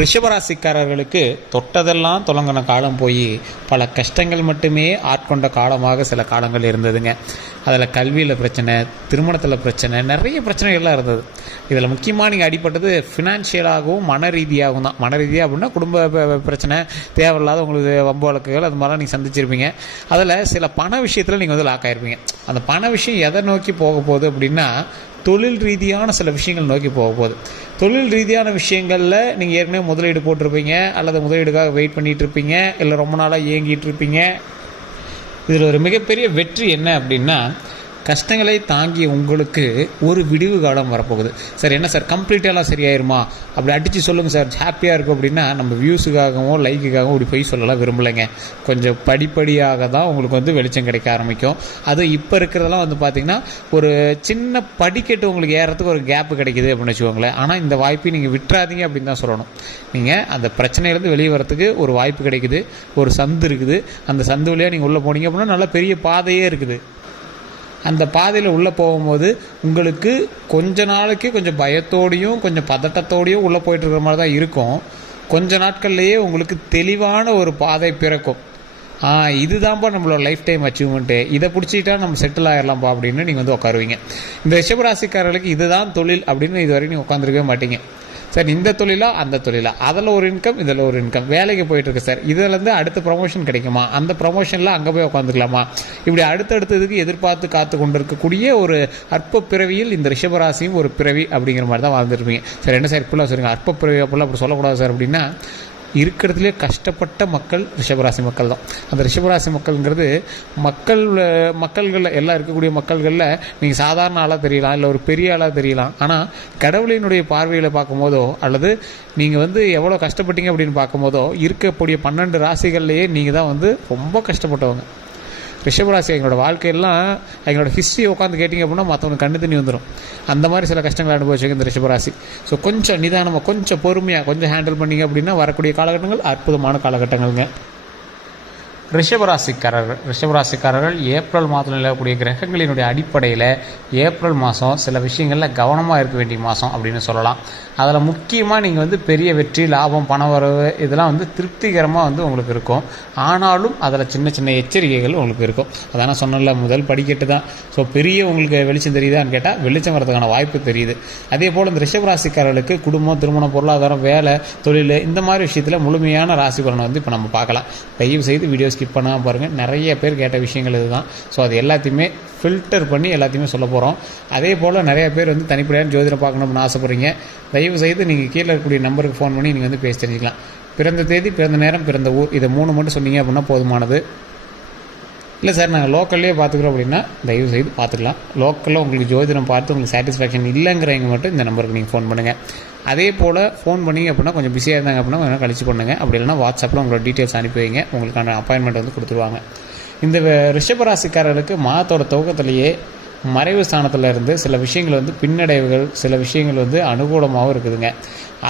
ரிஷபராசிக்காரர்களுக்கு தொட்டதெல்லாம் தொடங்கின காலம் போய் பல கஷ்டங்கள் மட்டுமே ஆட்கொண்ட காலமாக சில காலங்கள் இருந்ததுங்க. அதில் கல்வியில் பிரச்சனை, திருமணத்தில் பிரச்சனை, நிறைய பிரச்சனைகள்லாம் இருந்தது. இதில் முக்கியமாக நீங்கள் அடிப்பட்டது ஃபினான்ஷியலாகவும் மன ரீதியாகவும் தான். மன ரீதியாக அப்படின்னா குடும்ப பிரச்சனை, தேவையில்லாத உங்களுக்கு வம்பு வழக்குகள், அது மாதிரிலாம் நீங்கள் சந்திச்சிருப்பீங்க. அதில் சில பண விஷயத்தில் நீங்கள் வந்து லாக் ஆகிருப்பீங்க. அந்த பண விஷயம் எதை நோக்கி போக போகுது அப்படின்னா, தொழில் ரீதியான சில விஷயங்கள் நோக்கி போக போகுது. தொழில் ரீதியான விஷயங்களில் நீங்கள் ஏற்கனவே முதலீடு போட்டிருப்பீங்க, அல்லது முதலீடுக்காக வெயிட் பண்ணிகிட்டு இருப்பீங்க, இல்லை ரொம்ப நாளாக இயங்கிட்டு இருப்பீங்க. இதில் ஒரு மிகப்பெரிய வெற்றி என்ன அப்படின்னா, கஷ்டங்களை தாங்கிய உங்களுக்கு ஒரு விடிவு காலம் வரப்போகுது. சார் என்ன சார் கம்ப்ளீட்டாலாம் சரியாயிருமா, அப்படி அடித்து சொல்லுங்கள் சார், ஹாப்பியாக இருக்கும் அப்படின்னா நம்ம வியூஸுக்காகவும் லைக்குக்காகவும் இப்படி போய் சொல்லலாம் விரும்பலைங்க. கொஞ்சம் படிப்படியாக தான் உங்களுக்கு வந்து வெளிச்சம் கிடைக்க ஆரம்பிக்கும். அது இப்போ இருக்கிறதெல்லாம் வந்து பார்த்திங்கன்னா ஒரு சின்ன படிக்கட்டு உங்களுக்கு ஏறத்துக்கு ஒரு கேப்பு கிடைக்குது அப்படின்னு வச்சுக்கோங்களேன். ஆனால் இந்த வாய்ப்பை நீங்கள் விட்டுறாதீங்க அப்படின்னு தான் சொல்லணும். நீங்கள் அந்த பிரச்சனையிலேருந்து வெளியே வரத்துக்கு ஒரு வாய்ப்பு கிடைக்குது, ஒரு சந்து இருக்குது. அந்த சந்து வழியாக நீங்கள் உள்ளே போனீங்க அப்படின்னா நல்ல பெரிய பாதையே இருக்குது. அந்த பாதையில் உள்ளே போகும்போது உங்களுக்கு கொஞ்ச நாளைக்கு கொஞ்சம் பயத்தோடையும் கொஞ்சம் பதட்டத்தோடையும் உள்ளே போயிட்டுருக்கிற மாதிரி தான் இருக்கும். கொஞ்ச நாட்கள்லேயே உங்களுக்கு தெளிவான ஒரு பாதை பிறக்கும். இதுதான்ப்பா நம்மளோட லைஃப் டைம் அச்சீவ்மெண்ட்டு, இதை பிடிச்சிக்கிட்டா நம்ம செட்டில் ஆகிடலாம்ப்பா அப்படின்னு நீங்கள் வந்து உட்காருவீங்க. இந்த ரிஷபராசிக்காரர்களுக்கு இதுதான் தொழில் அப்படின்னு இது வரைக்கும் நீங்கள் உட்காந்துருக்கவே மாட்டீங்க. சார் இந்த தொழிலா அந்த தொழிலா, அதில் ஒரு இன்கம் இதில் ஒரு இன்கம், வேலைக்கு போயிட்டுருக்கு சார், இதிலேருந்து அடுத்த ப்ரமோஷன் கிடைக்குமா, அந்த ப்ரமோஷனில் அங்கே போய் உட்காந்துக்கலாமா, இப்படி அடுத்தடுத்ததுக்கு எதிர்பார்த்து காத்து கொண்டு இருக்கக்கூடிய ஒரு அற்ப பிறவியில் இந்த ரிஷபராசியும் ஒரு பிறவி அப்படிங்கிற மாதிரி தான் வாழ்ந்துருப்பீங்க. சார் என்ன சார் இப்படிலாம் சொல்லுங்கள், அற்ப பிறவி அப்படிலாம் அப்படி சொல்லக்கூடாது சார் அப்படின்னா, இருக்கிறதுலே கஷ்டப்பட்ட மக்கள் ரிஷபராசி மக்கள் தான். அந்த ரிஷபராசி மக்கள்ங்கிறது மக்கள்களில் எல்லாம் இருக்கக்கூடிய மக்கள்களில் நீங்கள் சாதாரண ஆளாக தெரியலாம், இல்லை ஒரு பெரிய ஆளாக தெரியலாம். ஆனால் கடவுளினுடைய பார்வையில் பார்க்கும்போதோ, அல்லது நீங்கள் வந்து எவ்வளோ கஷ்டப்பட்டீங்க அப்படின்னு பார்க்கும்போதோ, இருக்கக்கூடிய 12 ராசிகள்லேயே நீங்கள் தான் வந்து ரொம்ப கஷ்டப்பட்டவங்க. ரிஷபராசி எங்களோட வாழ்க்கையெல்லாம் எங்களோட ஹிஸ்ட்ரியை உட்காந்து கேட்டிங்க அப்படின்னா மற்றவங்க கண்ணு தண்ணி வந்துடும். அந்த மாதிரி சில கஷ்டங்கள் அனுபவிச்சுங்க இந்த ரிஷபராசி. ஸோ கொஞ்சம் நிதானமாக, கொஞ்சம் பொறுமையாக, கொஞ்சம் ஹேண்டில் பண்ணிங்க அப்படின்னா வரக்கூடிய காலகட்டங்கள் அற்புதமான காலகட்டங்கள்ங்க. ரிஷபராசிக்காரர்கள் ஏப்ரல் மாதத்தில் நிலவக்கூடிய கிரகங்களினுடைய அடிப்படையில் ஏப்ரல் மாதம் சில விஷயங்களில் கவனமாக இருக்க வேண்டிய மாதம் அப்படின்னு சொல்லலாம். அதில் முக்கியமாக நீங்கள் வந்து பெரிய வெற்றி, லாபம், பண வரவு இதெல்லாம் வந்து திருப்திகரமாக வந்து உங்களுக்கு இருக்கும். ஆனாலும் அதில் சின்ன சின்ன எச்சரிக்கைகள் உங்களுக்கு இருக்கும். அதான் நான் சொன்னல, முதல் படிக்கட்டு தான். ஸோ பெரிய உங்களுக்கு வெளிச்சம் தெரியுதான்னு கேட்டால் வெளிச்சம் வரதுக்கான வாய்ப்பு தெரியுது. அதே போல் இந்த ரிஷபராசிக்காரர்களுக்கு குடும்பம், திருமணம், பொருளாதாரம், வேலை, தொழில் இந்த மாதிரி விஷயத்தில் முழுமையான ராசி பலனை வந்து இப்போ நம்ம பார்க்கலாம். தயவு செய்து வீடியோ ஸ்கிப் பண்ணாமல் பாருங்கள். நிறைய பேர் கேட்ட விஷயங்கள் இதுதான். ஸோ அது எல்லாத்தையுமே ஃபில்டர் பண்ணி எல்லாத்தையுமே சொல்ல போகிறோம். அதே போல் நிறைய பேர் வந்து தனிப்படையான ஜோதிடம் பார்க்கணும்னு ஆசைப்படுறீங்க. தயவு செய்து நீங்கள் கீழே இருக்கக்கூடிய நம்பருக்கு ஃபோன் பண்ணி நீங்கள் வந்து பேசி தெரிஞ்சிக்கலாம். பிறந்த தேதி, பிறந்த நேரம், பிறந்த ஊர், இதை 3 மட்டும் சொன்னீங்க அப்படின்னா போதுமானது. இல்லை சார் நாங்கள் லோக்கல்லே பார்த்துக்குறோம் அப்படின்னா தயவு செய்து பார்த்துக்கலாம். லோக்கலில் உங்களுக்கு ஜோதிடம் பார்த்து உங்களுக்கு சாட்டிஸ்ஃபேக்ஷன் இல்லைங்கிறவங்க மட்டும் இந்த நம்பருக்கு நீங்கள் ஃபோன் பண்ணுங்கள். அதே போல் ஃபோன் பண்ணிங்க அப்படின்னா கொஞ்சம் பிஸியாக இருந்தாங்க அப்படின்னா கொஞ்சம் கழிச்சு பண்ணுங்கள். அப்படி இல்லைனா வாட்ஸ்அப்பில் உங்களோட டீட்டெயில்ஸ் அனுப்பி வைங்க, உங்களுக்கான அப்பாயின்மெண்ட் வந்து கொடுத்துருவாங்க. இந்த ரிஷபராசிக்காரர்களுக்கு மாதத்தோட துவக்கத்திலேயே மறைவு ஸ்தானத்தில் இருந்து சில விஷயங்கள் வந்து பின்னடைவுகள், சில விஷயங்கள் வந்து அனுகூலமாகவும் இருக்குதுங்க.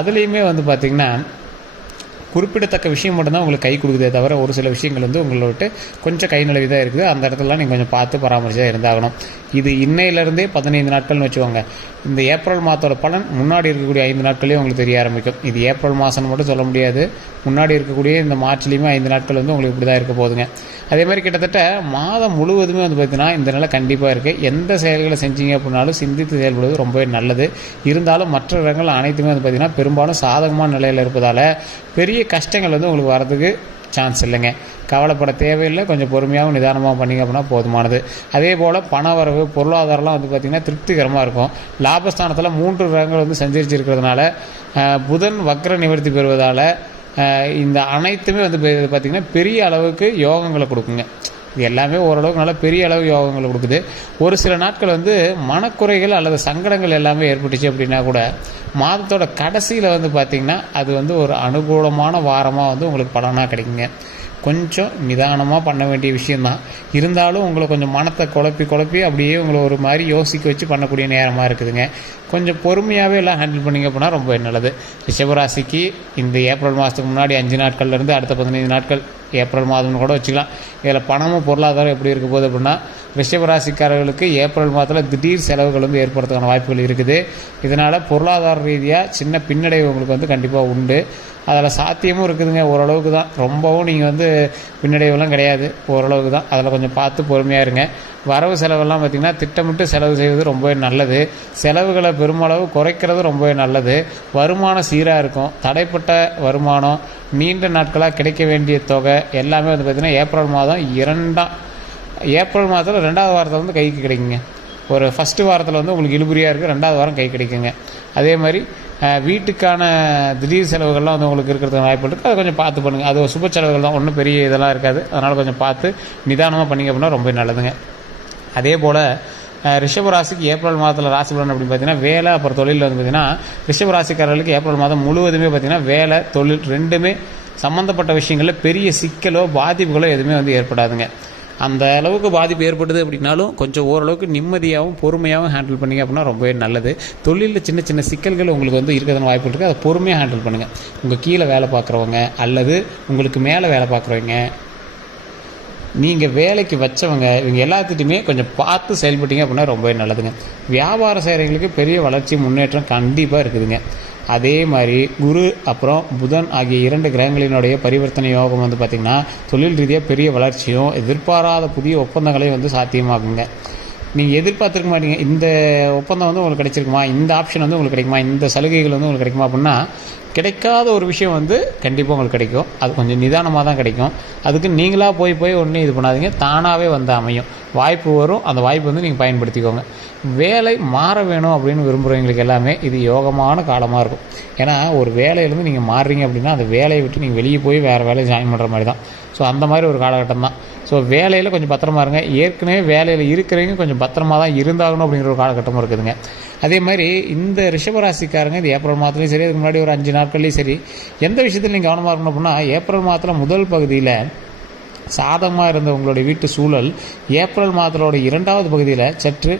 அதுலேயுமே வந்து பார்த்திங்கன்னா குறிப்பிடத்தக்க விஷயம் மட்டும்தான் உங்களுக்கு கை கொடுக்குதே தவிர ஒரு சில விஷயங்கள் வந்து உங்களோட கொஞ்சம் கை நழுவி தான் இருக்குது. அந்த இடத்துலலாம் நீங்கள் கொஞ்சம் பார்த்து பராமரிச்சாக இருந்தாகணும். இது இன்னையிலேருந்தே 15 நாட்கள்னு வச்சுக்கோங்க. இந்த ஏப்ரல் மாதத்தோட பலன் முன்னாடி இருக்கக்கூடிய 5 நாட்களே உங்களுக்கு தெரிய ஆரம்பிக்கும். இது ஏப்ரல் மாதம்னு மட்டும் சொல்ல முடியாது. முன்னாடி இருக்கக்கூடிய இந்த மார்ச்லேயுமே 5 நாட்கள் வந்து உங்களுக்கு இப்படி தான் இருக்க போகுதுங்க. அதே மாதிரி கிட்டத்தட்ட மாதம் முழுவதுமே வந்து பார்த்திங்கன்னா இந்த நிலை கண்டிப்பாக இருக்குது. எந்த செயல்களை செஞ்சீங்க அப்படின்னாலும் சிந்தித்து செயல்படுவது ரொம்பவே நல்லது. இருந்தாலும் மற்ற இடங்கள் அனைத்துமே வந்து பார்த்திங்கன்னா பெரும்பாலும் சாதகமான நிலையில் இருப்பதால் பெரிய கஷ்டங்கள் வந்து உங்களுக்கு வரதுக்கு சான்ஸ் இல்லைங்க. கவலைப்பட தேவையில்லை. கொஞ்சம் பொறுமையாகவும் நிதானமாக பண்ணிங்க அப்படின்னா போதுமானது. அதே போல் பண வரவு, பொருளாதாரம்லாம் வந்து பார்த்திங்கன்னா திருப்திகரமாக இருக்கும். லாபஸ்தானத்தில் 3 கிரகங்கள் வந்து சஞ்சரிச்சிருக்கிறதுனால, புதன் வக்ர நிவர்த்தி பெறுவதால் இந்த அனைத்துமே வந்து பார்த்திங்கன்னா பெரிய அளவுக்கு யோகங்களை கொடுக்குங்க. இது எல்லாமே ஓரளவுக்கு நல்லா பெரிய அளவு யோகங்களை கொடுக்குது. ஒரு சில நாட்கள் வந்து மனக்குறைகள் அல்லது சங்கடங்கள் எல்லாமே ஏற்பட்டுச்சு அப்படின்னா கூட மாதத்தோட கடைசியில் வந்து பார்த்திங்கன்னா அது வந்து ஒரு அனுகூலமான வாரமாக வந்து உங்களுக்கு பலனாக கிடைக்குங்க. கொஞ்சம் நிதானமாக பண்ண வேண்டிய விஷயந்தான். இருந்தாலும் உங்களை கொஞ்சம் மனத்தை குழப்பி அப்படியே உங்களை ஒரு மாதிரி யோசிக்க வச்சு பண்ணக்கூடிய நேரமாக இருக்குதுங்க. கொஞ்சம் பொறுமையாகவே எல்லாம் ஹேண்டில் பண்ணிங்க அப்படின்னா ரொம்ப நல்லது. ரிஷபராசிக்கு இந்த ஏப்ரல் மாதத்துக்கு முன்னாடி 5 நாட்கள்லேருந்து அடுத்த 15 நாட்கள் ஏப்ரல் மாதம்னு கூட வச்சுக்கலாம். இதில் பணமும் பொருளாதாரம் எப்படி இருக்க போகுது அப்படின்னா, ரிஷபராசிக்காரர்களுக்கு ஏப்ரல் மாதத்தில் திடீர் செலவுகள் வந்து ஏற்படுறதுக்கான வாய்ப்புகள் இருக்குது. இதனால் பொருளாதார ரீதியாக சின்ன பின்னடைவு உங்களுக்கு வந்து கண்டிப்பாக உண்டு. அதில் சாத்தியமும் இருக்குதுங்க, ஓரளவுக்கு தான். ரொம்பவும் நீங்கள் வந்து பின்னடைவுலாம் கிடையாது, ஓரளவுக்கு தான். அதில் கொஞ்சம் பார்த்து பொறுமையாக இருங்க. வரவு செலவெல்லாம் பார்த்திங்கன்னா திட்டமிட்டு செலவு செய்வது ரொம்பவே நல்லது. செலவுகளை பெருமளவு குறைக்கிறது ரொம்பவே நல்லது. வருமானம் சீராக இருக்கும். தடைப்பட்ட வருமானம், நீண்ட நாட்களாக கிடைக்க வேண்டிய தொகை எல்லாமே வந்து பார்த்திங்கன்னா ஏப்ரல் மாதத்தில் 2வது வாரத்தில் வந்து கைக்கு கிடைக்குங்க. ஒரு ஃபஸ்ட்டு வாரத்தில் வந்து உங்களுக்கு இழுபறியாக இருக்குது, 2வது வாரம் கை கிடைக்குங்க. அதே மாதிரி வீட்டுக்கான திடீர் செலவுகள்லாம் வந்து உங்களுக்கு இருக்கிறதுக்கு வாய்ப்பு இருக்குது. அதை கொஞ்சம் பார்த்து பண்ணுங்கள். அது சுப செலவுகள் தான், ஒன்றும் பெரிய இதெல்லாம் இருக்காது. அதனால் கொஞ்சம் பார்த்து நிதானமாக பண்ணிங்க அப்படின்னா ரொம்ப நல்லதுங்க. அதே போல் ரிஷபராசிக்கு ஏப்ரல் மாதத்தில் ராசி பலன் அப்படின்னு பார்த்தீங்கன்னா, வேலை அப்புறம் தொழில் வந்து பார்த்திங்கன்னா, ரிஷபராசிக்காரர்களுக்கு ஏப்ரல் மாதம் முழுவதுமே பார்த்திங்கன்னா வேலை தொழில் ரெண்டுமே சம்மந்தப்பட்ட விஷயங்களில் பெரிய சிக்கலோ பாதிப்புகளோ எதுவுமே வந்து ஏற்படாதுங்க. அந்த அளவுக்கு பாதிப்பு ஏற்படுது அப்படின்னாலும் கொஞ்சம் ஓரளவுக்கு நிம்மதியாகவும் பொறுமையாகவும் ஹேண்டில் பண்ணிங்க அப்படின்னா ரொம்பவே நல்லது. தொழிலில் சின்ன சின்ன சிக்கல்கள் உங்களுக்கு வந்து இருக்கிறதுன வாய்ப்பு இருக்குது. அதை பொறுமையாக ஹேண்டில் பண்ணுங்கள். உங்கள் கீழே வேலை பார்க்குறவங்க அல்லது உங்களுக்கு மேலே வேலை பார்க்குறவங்க, நீங்கள் வேலைக்கு வச்சவங்க, இவங்க எல்லாத்துட்டையுமே கொஞ்சம் பார்த்து செயல்பட்டீங்க அப்படின்னா ரொம்பவே நல்லதுங்க. வியாபாரம் செய்கிறவங்களுக்கு பெரிய வளர்ச்சி முன்னேற்றம் கண்டிப்பாக இருக்குதுங்க. அதே மாதிரி குரு அப்புறம் புதன் ஆகிய 2 கிரகங்களினுடைய பரிவர்த்தனை யோகம் வந்து பார்த்திங்கன்னா தொழில் ரீதியாக பெரிய வளர்ச்சியும் எதிர்பாராத புதிய ஒப்பந்தங்களையும் வந்து சாத்தியமாகுங்க. நீங்கள் எதிர்பார்த்துருக்க மாட்டீங்க, இந்த ஒப்பந்தம் வந்து உங்களுக்கு கிடைச்சிருக்குமா, இந்த ஆப்ஷன் வந்து உங்களுக்கு கிடைக்குமா, இந்த சலுகைகள் வந்து உங்களுக்கு கிடைக்குமா அப்படின்னா, கிடைக்காத ஒரு விஷயம் வந்து கண்டிப்பாக உங்களுக்கு கிடைக்கும். அது கொஞ்சம் நிதானமாக தான் கிடைக்கும். அதுக்கு நீங்களாக போய் ஒன்றும் இது பண்ணாதீங்க, தானாகவே வந்து அமையும். வாய்ப்பு வரும், அந்த வாய்ப்பு வந்து நீங்கள் பயன்படுத்திக்கோங்க. வேலை மாற வேணும் அப்படின்னு விரும்புகிறவங்களுக்கு எல்லாமே இது யோகமான காலமாக இருக்கும். ஏன்னா ஒரு வேலையிலேருந்து நீங்கள் மாறுறீங்க அப்படின்னா அந்த வேலையை விட்டு நீங்கள் வெளியே போய் வேறு வேலையை ஜாயின் பண்ணுற மாதிரி தான். ஸோ அந்த மாதிரி ஒரு காலகட்டம் தான். ஸோ வேலையில் கொஞ்சம் பத்திரமா இருங்க. ஏற்கனவே வேலையில் இருக்கிறவங்க கொஞ்சம் பத்திரமா தான் இருந்தாகணும் அப்படிங்கிற ஒரு காலகட்டமும் இருக்குதுங்க. அதே மாதிரி இந்த ரிஷபராசிக்காரங்க இது ஏப்ரல் மாதத்துலையும் சரி, அதுக்கு முன்னாடி ஒரு 5 நாட்கள்லையும் சரி, எந்த விஷயத்தில் நீங்கள் கவனமாக இருக்கணும் அப்படின்னா, ஏப்ரல் மாதத்தில் முதல் பகுதியில் சாதகமாக இருந்த உங்களுடைய வீட்டு சூழல் ஏப்ரல் மாதத்தோட 2வது பகுதியில் சற்று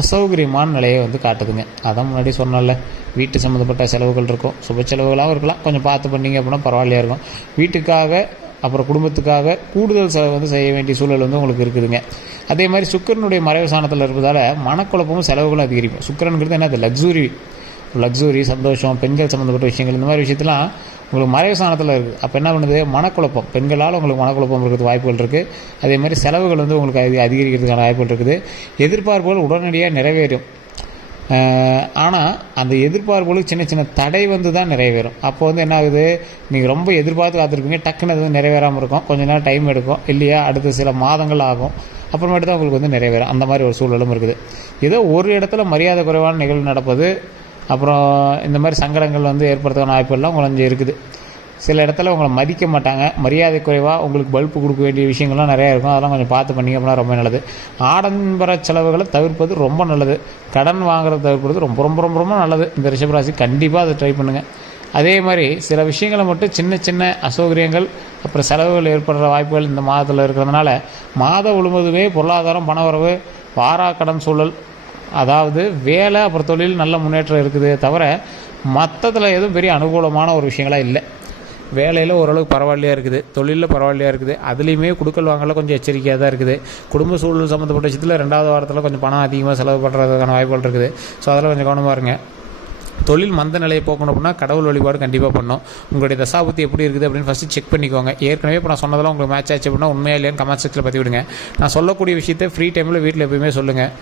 அசௌகரியமான நிலையை வந்து காட்டுதுங்க. அதான் முன்னாடி சொன்னால, வீட்டு சம்மந்தப்பட்ட செலவுகள் இருக்கும், சுப செலவுகளாகவும் இருக்கலாம். கொஞ்சம் பார்த்து பண்ணிங்க அப்படின்னா பரவாயில்லையா இருக்கும். வீட்டுக்காக அப்புறம் குடும்பத்துக்காக கூடுதல் செலவு வந்து செய்ய வேண்டிய சூழல் வந்து உங்களுக்கு இருக்குதுங்க. அதே மாதிரி சுக்கிரனுடைய மறைவு சாணத்தில் இருப்பதால் மனக்குழப்பமும் செலவுகளும் அதிகரிக்கும். சுக்கிரனுங்கிறது என்ன, அது லக்ஸுரி, சந்தோஷம், பெண்கள் சம்மந்தப்பட்ட விஷயங்கள், இந்த மாதிரி விஷயத்தெலாம் உங்களுக்கு மறைவு சாணத்தில் இருக்குது. அப்போ என்ன பண்ணுது, மனக்குழப்பம், பெண்களால் உங்களுக்கு மனக்குழப்பம் இருக்கிறது வாய்ப்புகள் இருக்குது. அதே மாதிரி செலவுகள் வந்து உங்களுக்கு அதிகரிக்கிறதுக்கான வாய்ப்புகள் இருக்குது. எதிர்பார்ப்புகள் உடனடியாக நிறைவேறும். ஆனால் அந்த எதிர்பார்ப்புகளுக்கு சின்ன சின்ன தடை வந்து தான் நிறைவேறும். அப்போ வந்து என்ன ஆகுது, நீங்கள் ரொம்ப எதிர்பார்த்து காத்திருப்பீங்க, டக்குன்னு அது வந்து நிறைவேறாமல் இருக்கும். கொஞ்சம் நேரம் டைம் எடுக்கும், இல்லையா அடுத்த சில மாதங்கள் ஆகும், அப்புறமேட்டு தான் உங்களுக்கு வந்து நிறைவேறும். அந்த மாதிரி ஒரு சூழலும் இருக்குது. ஏதோ ஒரு இடத்துல மரியாதை குறைவான நிகழ்வு நடப்பது, அப்புறம் இந்த மாதிரி சங்கடங்கள் வந்து ஏற்படுத்துகிற வாய்ப்புகள்லாம் கொஞ்சம் இருக்குது. சில இடத்துல உங்களை மதிக்க மாட்டாங்க, மரியாதை குறைவாக உங்களுக்கு பல்பு கொடுக்க வேண்டிய விஷயங்கள்லாம் நிறையா இருக்கும். அதெல்லாம் கொஞ்சம் பார்த்து பண்ணிங்க அப்படின்னா ரொம்ப நல்லது. ஆடம்பர செலவுகளை தவிர்ப்பது ரொம்ப நல்லது. கடன் வாங்குறத தவிர்ப்பது ரொம்ப ரொம்ப ரொம்ப ரொம்ப நல்லது. இந்த ரிஷபராசி கண்டிப்பாக அதை ட்ரை பண்ணுங்கள். அதே மாதிரி சில விஷயங்களை மட்டும் சின்ன சின்ன அசௌகரியங்கள் அப்புறம் செலவுகள் ஏற்படுற வாய்ப்புகள் இந்த மாதத்தில் இருக்கிறதுனால மாதம் முழுவதுமே பொருளாதாரம், பணவரவு, வாராக்கடன் சூழல், அதாவது வேலை அப்புறம் தொழில் நல்ல முன்னேற்றம் இருக்குது தவிர மற்றத்தில் எதுவும் பெரிய அனுகூலமான ஒரு விஷயங்களாக இல்லை. வேலையில் ஓரளவுக்கு பரவாயில்லையாக இருக்குது, தொழிலில் பரவாயில்லையாக இருக்குது. அதுலேயுமே கொடுக்கல் வாங்கல கொஞ்சம் எச்சரிக்கையாக தான் இருக்குது. குடும்ப சூழல் சம்மந்தப்பட்ட விஷயத்தில் 2வது வாரத்தில் கொஞ்சம் பணம் அதிகமாக செலவு பண்ணுறதுக்கான வாய்ப்புகள் இருக்குது. ஸோ அதில் கொஞ்சம் கவனமாக இருங்க. தொழில் மந்த நிலையை போக்கணும் அப்படின்னா கடவுள் வழிபாடு கண்டிப்பாக பண்ணணும். உங்களுடைய தசாபுத்தி எப்படி இருக்குது அப்படின்னு ஃபஸ்ட்டு செக் பண்ணிக்கோங்க. ஏற்கனவே இப்போ நான் சொன்னதெல்லாம் உங்களுக்கு மேட்ச் ஆச்சு அப்படின்னா உண்மையாக இல்லையான்னு கமெண்ட் செக்ஷனில் பற்றி விடுங்க. நான் சொல்லக்கூடிய விஷயத்தை ஃப்ரீ டைமில் வீட்டில் எப்பயுமே சொல்லுங்கள்.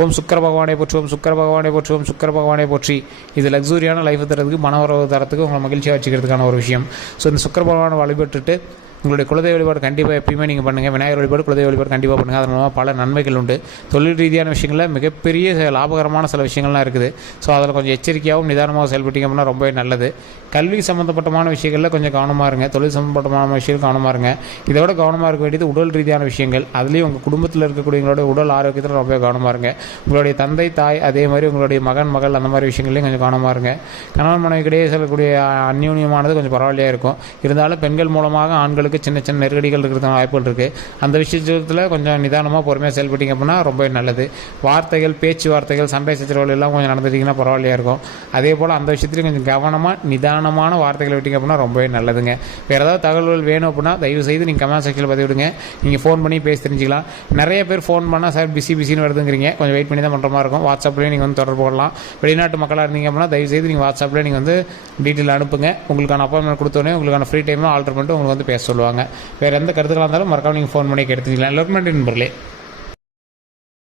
ஓம் சுக்கர பகவானை போற்றி, ஓம் சுக்கர பகவானை போற்றி, ஓம் சுக்கர பகவானை போற்றி. இது லக்ஸூரியான லைஃப் தரத்துக்கு, மனவரவு தரத்துக்கு, உங்களை மகிழ்ச்சியாக வச்சுக்கிறதுக்கான ஒரு விஷயம். ஸோ இந்த சுக்கர பகவானை வழிபட்டுட்டு உங்களுடைய குலதெய்வ வழிபாடு கண்டிப்பாக எப்பயுமே நீங்கள் பண்ணுங்கள். விநாயகர் வழிபாடு, குலதெய்வ வழிபாடு கண்டிப்பாக பண்ணுங்கள். அதன் மூலமாக பல நன்மைகள் உண்டு. தொழில் ரீதியான விஷயங்களில் மிகப்பெரிய லாபகரமான சில விஷயங்கள்லாம் இருக்குது. ஸோ அதில் கொஞ்சம் எச்சரிக்கையாகவும் நிதானமாக செயல்பட்டீங்க அப்படின்னா ரொம்பவே நல்லது. கல்வி சம்மந்தப்பட்டமான விஷயங்களில் கொஞ்சம் கவனமாக இருங்க. தொழில் சம்மந்தப்பட்டமான விஷயங்கள் கவனமாக இருங்க. இதை விட கவனமாக இருக்க வேண்டியது உடல் ரீதியான விஷயங்கள். அதுலேயும் உங்கள் குடும்பத்தில் இருக்கக்கூடியவங்களோட உடல் ஆரோக்கியத்தில் ரொம்ப கவனமாக இருங்க. உங்களுடைய தந்தை, தாய், அதே மாதிரி உங்களுடைய மகன், மகள், அந்த மாதிரி விஷயங்களையும் கொஞ்சம் கவனமாக இருங்க. கணவன் மனைவிக்கிடையே செல்லக்கூடிய அந்யோன்யமானது கொஞ்சம் பரவாயில்லையாக இருக்கும். இருந்தாலும் பெண்கள் மூலமாக ஆண்களுக்கு உங்களுக்கு சின்ன சின்ன நெருக்கடிகள் இருக்கிறது வாய்ப்புகள் இருக்குது. அந்த விஷயத்தில் கொஞ்சம் நிதானமாக பொறுமையாக செயல்பட்டீங்க அப்படின்னா ரொம்ப நல்லது. வார்த்தைகள், பேச்சுவார்த்தைகள், சண்டை சச்சரவுகள் எல்லாம் கொஞ்சம் நடந்துட்டிங்கன்னா பரவாயில்லையா இருக்கும். அதே போல் அந்த விஷயத்துலையும் கொஞ்சம் கவனமாக நிதானமான வார்த்தைகளை விட்டீங்க அப்படின்னா ரொம்பவே நல்லதுங்க. வேறு ஏதாவது தகவல்கள் வேணும் அப்படின்னா தயவுசெய்து நீங்கள் கமெண்ட் செக்ஷனில் பதிவிடுங்க. நீங்கள் ஃபோன் பண்ணி பேசி தெரிஞ்சுக்கலாம். நிறைய பேர் ஃபோன் பண்ணால் சார் பிஸின்னு வருதுங்கிறீங்க, கொஞ்சம் வெயிட் பண்ணி தான் பண்ணுற மாதிரி இருக்கும். வாட்ஸ்அப்லேயே நீங்கள் வந்து தொடர்பு கொள்ளலாம். வெளிநாட்டு மக்களாக இருந்தீங்க அப்படின்னா தயவுசெய்து நீங்கள் வாட்ஸ்அப்லேயே நீங்கள் வந்து டீட்டெயில் அனுப்புங்க. உங்களுக்கான அப்பாயின்மெண்ட் கொடுத்தோன்னே உங்களுக்கான ஃப்ரீ டைம்லாம் ஆல்டர் பண்ணிட்டு உங்களுக்கு வந்து பேச சொல்லுவாங்க. வேறு எந்த கருத்துக்களாக இருந்தாலும் மறக்காம நீங்கள் ஃபோன் பண்ணி எடுத்துக்கலாம். எல்லாருக்கும் நன்றி நண்பர்களே.